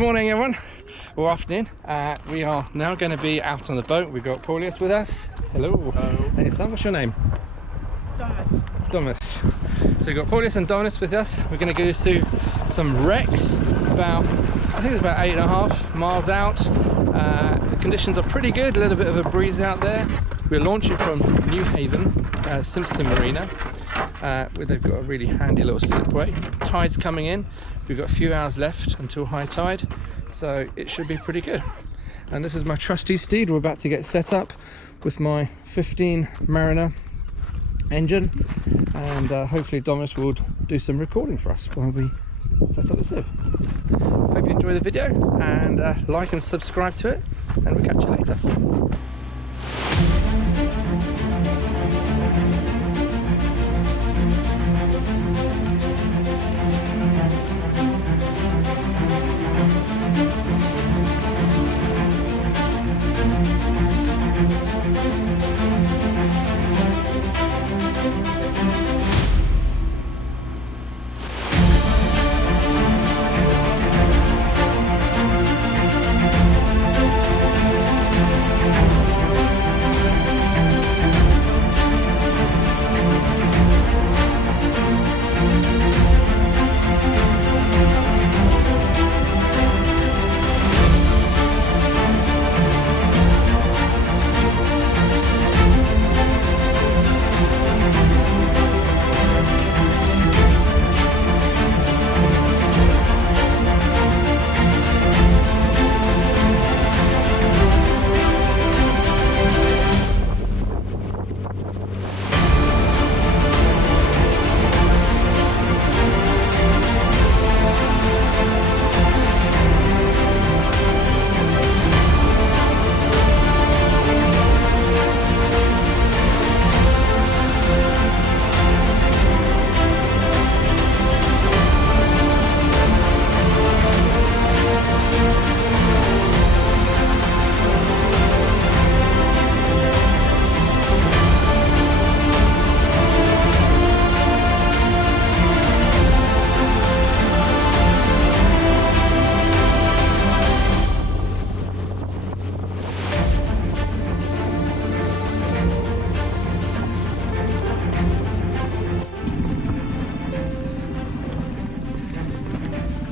morning everyone, or afternoon. We are now going to be out on the boat. We've got Paulius with us. Hello. Hello. Hey Sam, what's your name? Domus. So we've got Paulius and Domus with us. We're going to go to some wrecks about, I think it's about 8.5 miles out. The conditions are pretty good, a little bit of a breeze out there. We're launching from New Haven, Simpson Marina, where they've got a really handy little slipway. Tide's coming in. We've got a few hours left until high tide, so it should be pretty good. And this is my trusty steed. We're about to get set up with my 15 Mariner engine, and hopefully Domus will do some recording for us while we set up the Sib. Hope you enjoy the video, and like and subscribe to it, and we'll catch you later.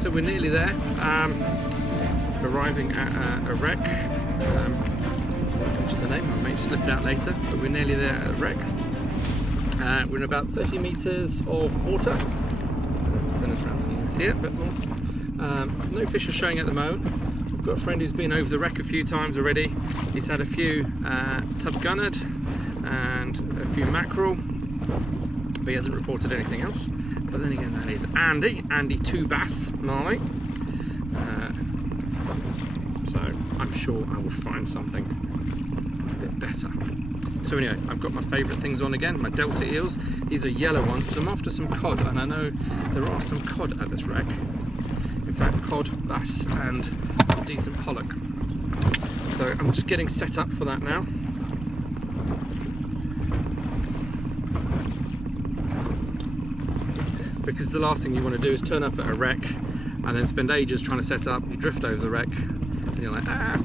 So we're nearly there, arriving at a wreck. What's the name? I may slip it out later, but we're nearly there at a wreck. We're in about 30 meters of water. Turn us around so you can see it, but no fish are showing at the moment. I've got a friend who's been over the wreck a few times already. He's had a few tub gunnard and a few mackerel, but he hasn't reported anything else. But then again, that is Andy 2 bass Marley. So I'm sure I will find something a bit better. So anyway, I've got my favourite things on again, my Delta eels. These are yellow ones, because I'm after some cod, and I know there are some cod at this wreck. In fact, cod, bass, and a decent pollock. So I'm just getting set up for that now. Because the last thing you want to do is turn up at a wreck and then spend ages trying to set up. You drift over the wreck and you're like, ah.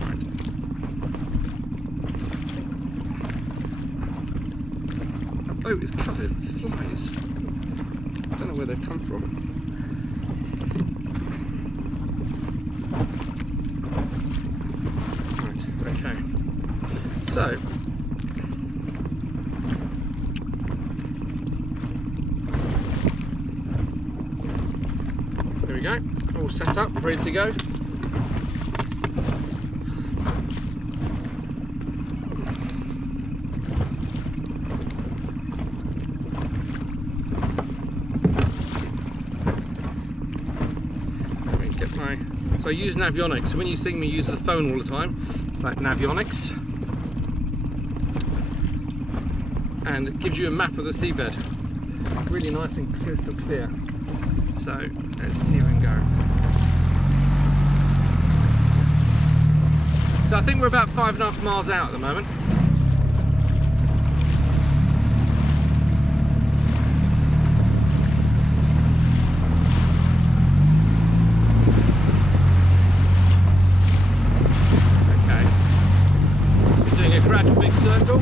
Right. Our boat is covered with flies. I don't know where they've come from. Okay. So, there we go, all set up, ready to go. So I use Navionics, so when you see me use the phone all the time, it's like Navionics. And it gives you a map of the seabed. It's really nice and crystal clear. So let's see where we can go. So I think we're about 5.5 miles out at the moment. circle.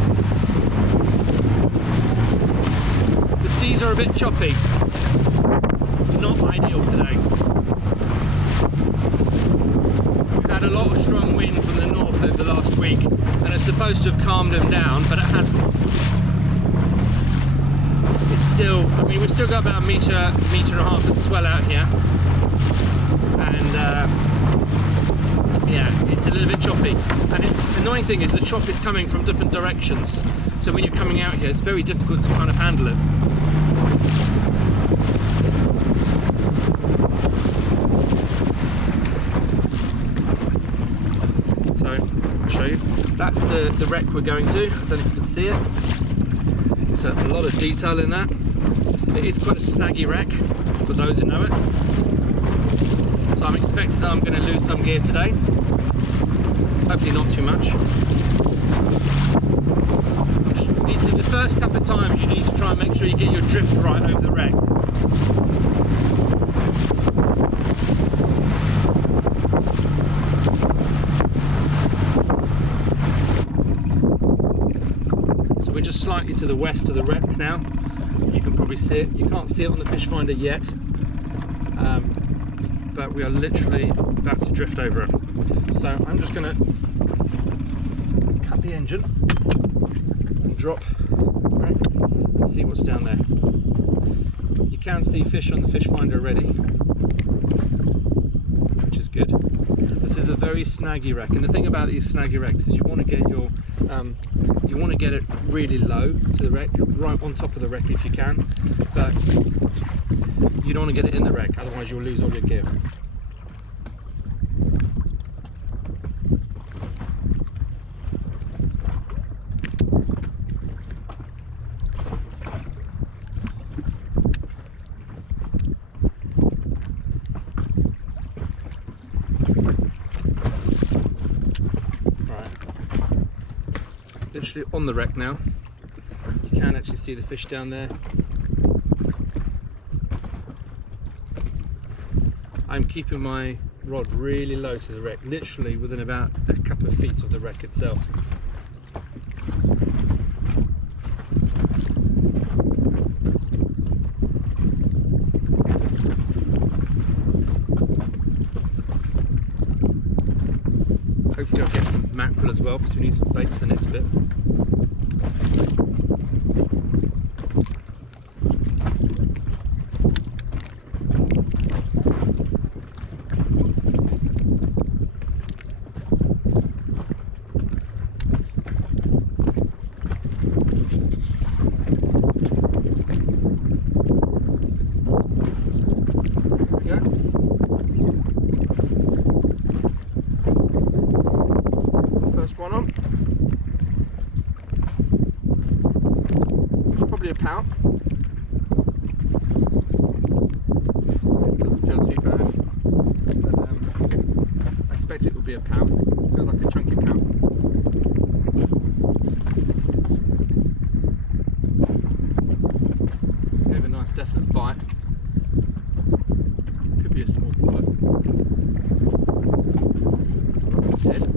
The seas are a bit choppy. Not ideal today. We've had a lot of strong wind from the north over the last week, and it's supposed to have calmed them down, but it hasn't. It's still, I mean, we've still got about a metre and a half of swell out here, and yeah, it's a little bit choppy. And it's the annoying thing is the chop is coming from different directions, so when you're coming out here, it's very difficult to kind of handle it. So I'll show you. That's the wreck we're going to. I don't know if you can see it. There's a lot of detail in that. It is quite a snaggy wreck, for those who know it. So I'm expecting that I'm going to lose some gear today. Hopefully not too much. The first couple of times you need to try and make sure you get your drift right over the wreck. So we're just slightly to the west of the wreck now. You can probably see it. You can't see it on the fish finder yet, but we are literally about to drift over it. So I'm just going to cut the engine and drop and see what's down there. You can see fish on the fish finder already, which is good. This is a very snaggy wreck, and the thing about these snaggy wrecks is you want to get your you want to get it really low to the wreck, right on top of the wreck if you can, but you don't want to get it in the wreck, otherwise you'll lose all your gear. Literally on the wreck now. You can actually see the fish down there. I'm keeping my rod really low to the wreck, literally within about a couple of feet of the wreck itself. Hopefully I'll get some mackerel as well, because we need some bait for the next bit. One on. Probably a pout. It doesn't feel too bad, but I expect it will be a pout. Feels like a chunky pout. Bit of a nice definite bite. Could be a small blood. It's head.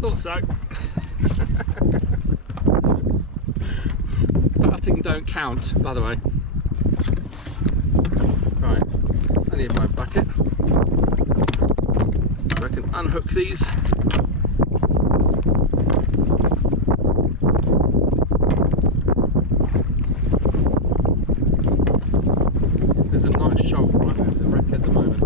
Thought so. Butting don't count, by the way. Right, I need my bucket. So I can unhook these. There's a nice shoal right over the wreck at the moment.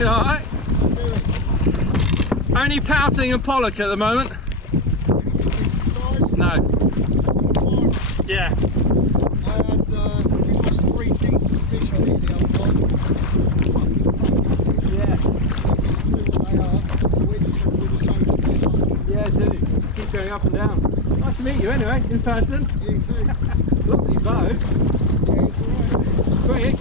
You alright? Only pouting and pollock at the moment. No. Yeah. I had, we lost 3 decent fish on it the other night. Yeah. They do what they are, but we're just going to do the same as them. Yeah, do. Keep going up and down. Nice to meet you anyway, in person. You too. Lovely boat. Yeah, it's alright. Quick.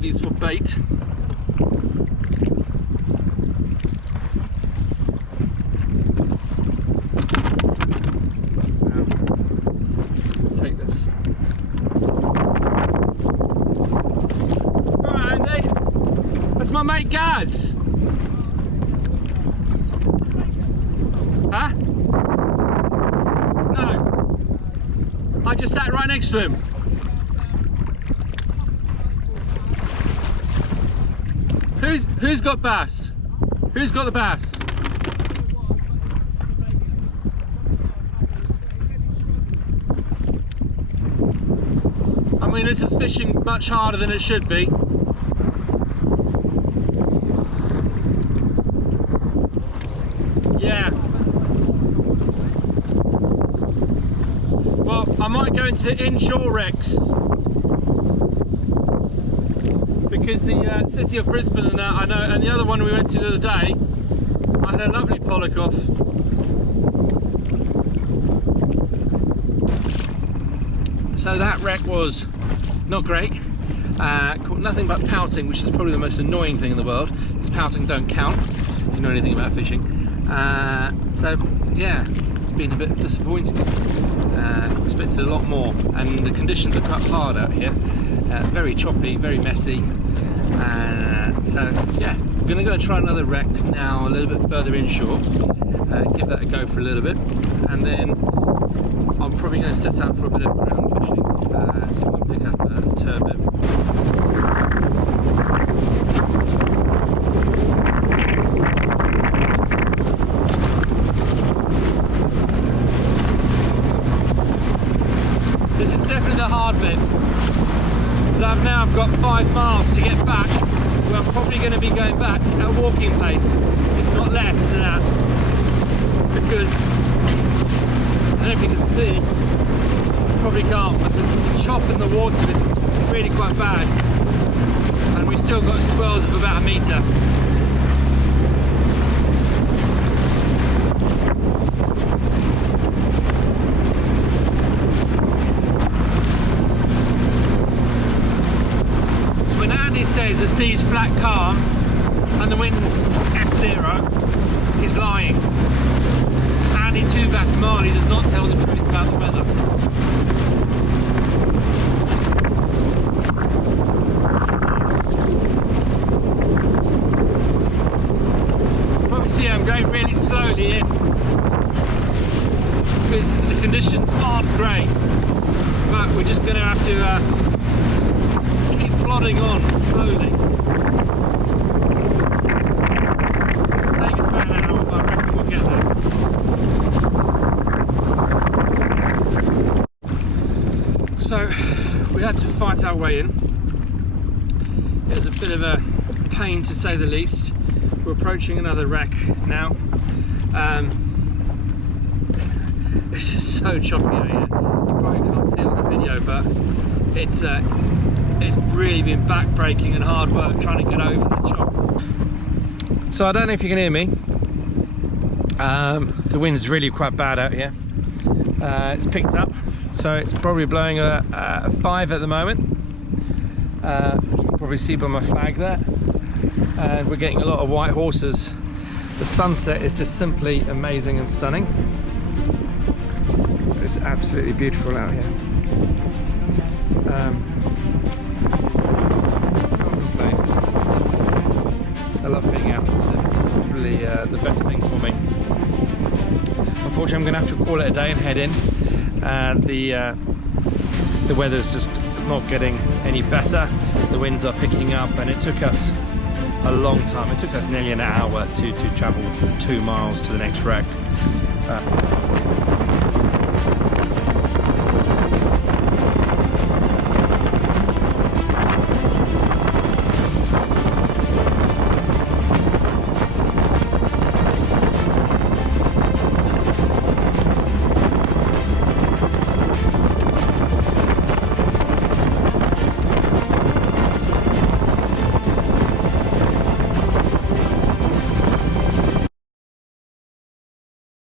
These for bait. Take this. Alright, Andy. That's my mate Gaz. Huh? No. I just sat right next to him. Who's got bass? Who's got the bass? I mean, this is fishing much harder than it should be. Yeah. Well, I might go into the inshore wrecks. Because the city of Brisbane and that, I know, and the other one we went to the other day, I had a lovely pollock off. So that wreck was not great. Caught nothing but pouting, which is probably the most annoying thing in the world, because pouting don't count if you know anything about fishing. So yeah, it's been a bit disappointing. Expected a lot more, and the conditions are quite hard out here. Very choppy, very messy. So yeah, we're going to go and try another wreck now a little bit further inshore, give that a go for a little bit, and then I'm probably going to set out for a bit of ground fishing, see if we can pick up a turbot. This is definitely the hard bit. I've got 5 miles to get back. Well, I'm probably going to be going back at a walking pace, if not less than that, because I don't know if you can see, probably can't, but the chop in the water is really quite bad, and we've still got swells of about 1 metre. Says the sea's flat calm and the wind's F0, he's lying. Andy Tubas Marley does not tell the truth about the weather. Probably see I'm going really slowly in because the conditions aren't great, but we're just going to have to plodding on slowly. Take us about an hour, but I reckon we'll get there. So we had to fight our way in. It was a bit of a pain to say the least. We're approaching another wreck now. It's just so choppy out here. You probably can't see it on the video, but it's really been back-breaking and hard work trying to get over the chop. So I don't know if you can hear me. The wind's really quite bad out here. It's picked up, so it's probably blowing a 5 at the moment. You can probably see by my flag there. And we're getting a lot of white horses. The sunset is just simply amazing and stunning. It's absolutely beautiful out here. I love being out. It's probably the best thing for me. Unfortunately, I'm going to have to call it a day and head in. The weather's just not getting any better. The winds are picking up, and it took us a long time. It took us nearly an hour to travel 2 miles to the next wreck.